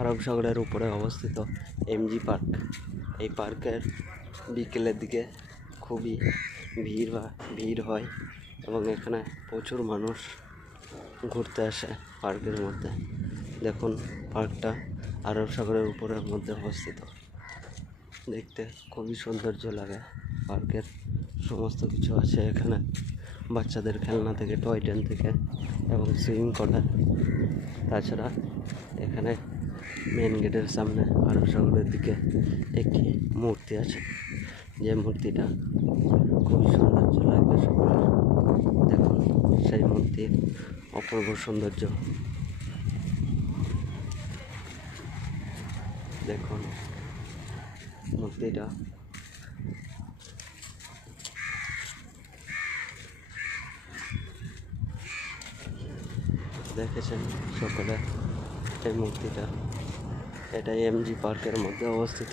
আরব সাগরের উপরে অবস্থিত এমজি পার্ক। এই পার্কের বিকেলের দিকে খুবই ভিড় হয় এবং এখানে প্রচুর মানুষ ঘুরতে আসে পার্কের মধ্যে। দেখুন, পার্কটা আরব সাগরের উপরের মধ্যে অবস্থিত। দেখতে খুবই সৌন্দর্য লাগে। পার্কের সমস্ত কিছু আছে এখানে, বাচ্চাদের খেলনা থেকে, টয় ট্রেন থেকে এবং সুইমিং করা। তাছাড়া এখানে মেন গেটের সামনে আরব সাগরের দিকে একটি মূর্তি আছে, যে মূর্তিটা খুবই সৌন্দর্য লাগবে সকলের। দেখুন, সেই মূর্তির অপূর্ব সৌন্দর্য। দেখুন মূর্তিটা। দেখেছেন সকলে এই মূর্তিটা। এটা এমজি পার্কের মধ্যে অবস্থিত।